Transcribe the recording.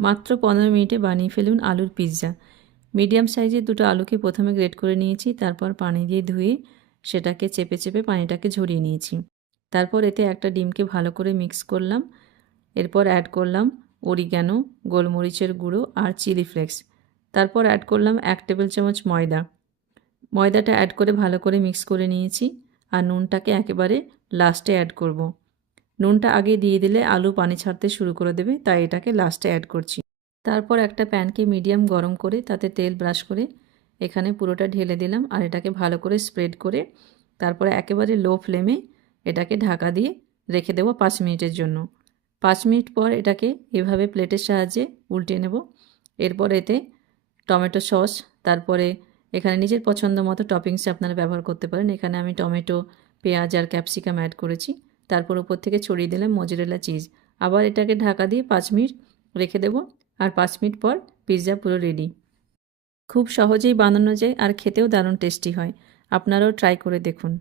মাত্র 15 মিনিটে বানিয়ে ফেলুন আলুর পিৎজা। মিডিয়াম সাইজের দুটো আলুকে প্রথমে গ্রেট করে নিয়েছি, তারপর পানি দিয়ে ধুয়ে সেটাকে চেপে চেপে পানিটাকে ঝরিয়ে নিয়েছি। তারপর এতে একটা ডিমকে ভালো করে মিক্স করলাম। এরপর অ্যাড করলাম অরিগ্যানো, গোলমরিচের গুঁড়ো আর চিলি ফ্লেক্স। তারপর অ্যাড করলাম 1 টেবিল চামচ ময়দা। ময়দাটা অ্যাড করে ভালো করে মিক্স করে নিয়েছি। আর নুনটাকে একেবারে লাস্টে অ্যাড করব। নুনটা আগে দিয়ে দিলে আলু পানি ছাড়তে শুরু করে দেবে, তাই এটাকে লাস্টে অ্যাড করছি। তারপর একটা প্যানকে মিডিয়াম গরম করে তাতে তেল ব্রাশ করে এখানে পুরোটা ঢেলে দিলাম আর এটাকে ভালো করে স্প্রেড করে তারপরে একেবারে লো ফ্লেমে এটাকে ঢাকা দিয়ে রেখে দেবো 5 মিনিটের জন্য। 5 মিনিট পর এটাকে এভাবে প্লেটের সাহায্যে উল্টে নেব। এরপর এতে টমেটো সস, তারপরে এখানে নিজের পছন্দ মতো টপিংস আপনারা ব্যবহার করতে পারেন। এখানে আমি টমেটো, পেঁয়াজ আর ক্যাপসিকাম অ্যাড করেছি। তারপর উপর থেকে ছড়িয়ে দিলাম মোজারেলা চিজ। আবার এটাকে ঢাকা দিয়ে 5 মিনিট রেখে দেবো। আর 5 মিনিট পর পিৎজা পুরো রেডি। খুব সহজেই বানানো যায় আর খেতেও দারুণ টেস্টি হয়। আপনারাও ট্রাই করে দেখুন।